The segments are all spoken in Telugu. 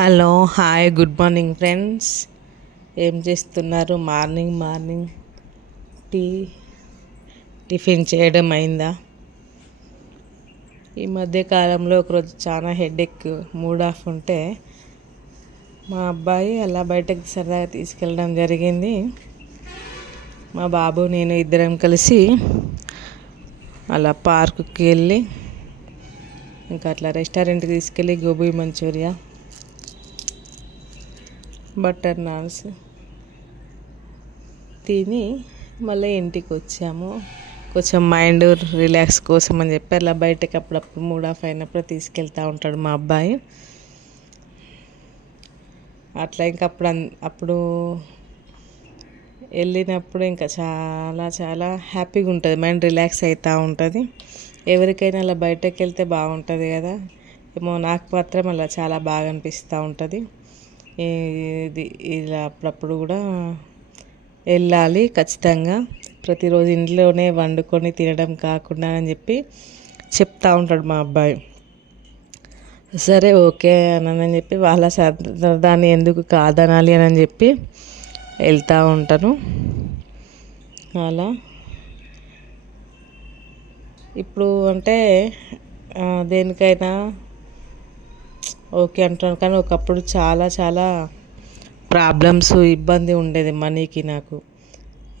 Hello hi good morning friends. ఏం చేస్తున్నారు? Morning morning. టీ టిఫిన్ చేయడం అయిందా? ఈ మధ్య కాలంలో ఒకరోజు చాలా హెడేక్ మూడ్ ఆఫ్ ఉంటే మా అబ్బాయి అలా బయటకు సరదాగా తీసుకెళ్ళడం జరిగింది. మా బాబు నేను ఇద్దరం కలిసి అలా పార్కుకి వెళ్ళి ఇంకా అట్లా రెస్టారెంట్కి తీసుకెళ్ళి గోబీ మంచూరియా బటర్ నాన్స్. తిని మళ్ళీ ఇంటికి వచ్చాము కొంచెం మైండ్ రిలాక్స్ కోసం అని చెప్పి అలా బయటకి అప్పుడప్పుడు మూడ్ ఆఫ్ అయినప్పుడు తీసుకెళ్తూ ఉంటాడు మా అబ్బాయి. అట్లా ఇంకా అప్పుడు అప్పుడు వెళ్ళినప్పుడు ఇంకా చాలా చాలా హ్యాపీగా ఉంటుంది మైండ్ రిలాక్స్ అవుతూ ఉంటుంది. ఎవరికైనా అలా బయటకు వెళ్తే బాగుంటుంది కదా. ఏమో నాకు మాత్రం అలా చాలా బాగా అనిపిస్తూ ఉంటుంది. ఇది ఇలా అప్పుడప్పుడు కూడా వెళ్ళాలి ఖచ్చితంగా. ప్రతిరోజు ఇంట్లోనే వండుకొని తినడం కాకుండా అని చెప్పి చెప్తా ఉంటాడు మా అబ్బాయి. సరే ఓకే అని చెప్పి వాళ్ళ దాన్ని ఎందుకు కాదనాలి అని చెప్పి వెళ్తూ ఉంటాను. అలా. ఇప్పుడు అంటే దేనికైనా ఓకే అంటాను. కానీ ఒకప్పుడు చాలా చాలా ప్రాబ్లమ్స్ ఇబ్బంది ఉండేది మనీకి నాకు.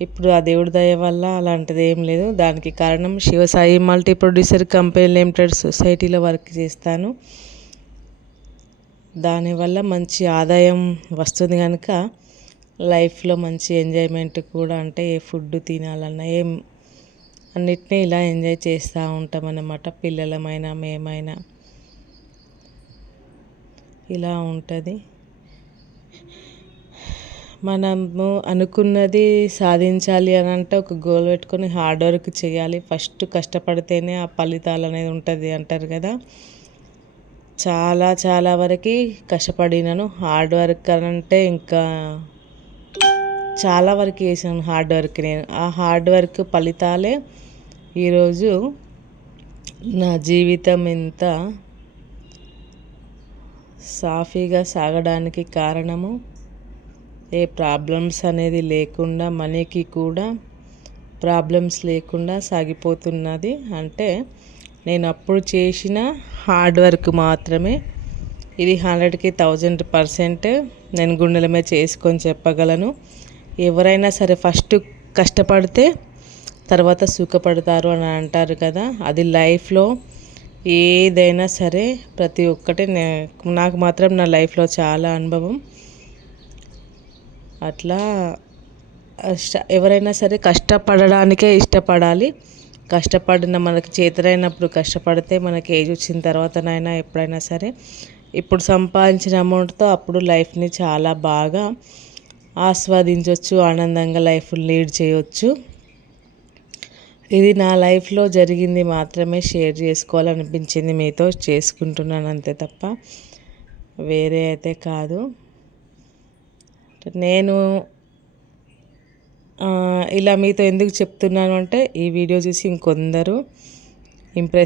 ఇప్పుడు ఆ దేవుడి దయ వల్ల అలాంటిది ఏం లేదు. దానికి కారణం Shivasai multi producer company limited సొసైటీలో వర్క్ చేస్తాను. దానివల్ల మంచి ఆదాయం వస్తుంది కనుక లైఫ్లో మంచి ఎంజాయ్మెంట్ కూడా అంటే ఏ ఫుడ్ తినాలన్నా ఏం అన్నిటినీ ఇలా ఎంజాయ్ చేస్తూ ఉంటాం అన్నమాట పిల్లలమైనా మేమైనా. ఇలా ఉంటుంది. మనము అనుకున్నది సాధించాలి అని అంటే ఒక గోల్ పెట్టుకొని హార్డ్ వర్క్ చేయాలి. ఫస్ట్ కష్టపడితేనే ఆ ఫలితాలు అనేది ఉంటుంది అంటారు కదా. చాలా చాలా వరకు కష్టపడినాను హార్డ్ వర్క్ అని అంటే ఇంకా చాలా వరకు చేసాను హార్డ్ వర్క్ నేను ఆ హార్డ్ వర్క్ ఫలితాలే ఈరోజు నా జీవితం ఎంత సాఫీగా సాగడానికి కారణము ఏ ప్రాబ్లమ్స్ అనేది లేకుండా మనీకి కూడా ప్రాబ్లమ్స్ లేకుండా సాగిపోతున్నది. అంటే నేను అప్పుడు చేసిన హార్డ్ వర్క్ మాత్రమే. ఇది హండ్రెడ్కి థౌజండ్ పర్సెంట్ నేను గుండెల మీద చేసుకొని చెప్పగలను. ఎవరైనా సరే ఫస్ట్ కష్టపడితే తర్వాత సుఖపడతారు అని అంటారు కదా. అది లైఫ్లో ఏదైనా సరే ప్రతి ఒక్కటి నాకు మాత్రం నా లైఫ్లో చాలా అనుభవం. అట్లా ఎవరైనా సరే కష్టపడడానికే ఇష్టపడాలి. కష్టపడిన మనకి చేతులైనప్పుడు కష్టపడితే మనకి ఏజ్ వచ్చిన తర్వాతనైనా ఎప్పుడైనా సరే ఇప్పుడు సంపాదించిన అమౌంట్తో అప్పుడు లైఫ్ని చాలా బాగా ఆస్వాదించవచ్చు ఆనందంగా లైఫ్ లీడ్ చేయవచ్చు ఇది నా లైఫ్లో జరిగింది మాత్రమే షేర్ చేసుకోవాలనిపించింది మీతో చేసుకుంటున్నాను అంతే తప్ప వేరే అయితే కాదు. నేను ఇలా మీతో ఎందుకు చెప్తున్నాను అంటే ఈ వీడియో చూసి ఇంకొందరు ఇంప్రెస్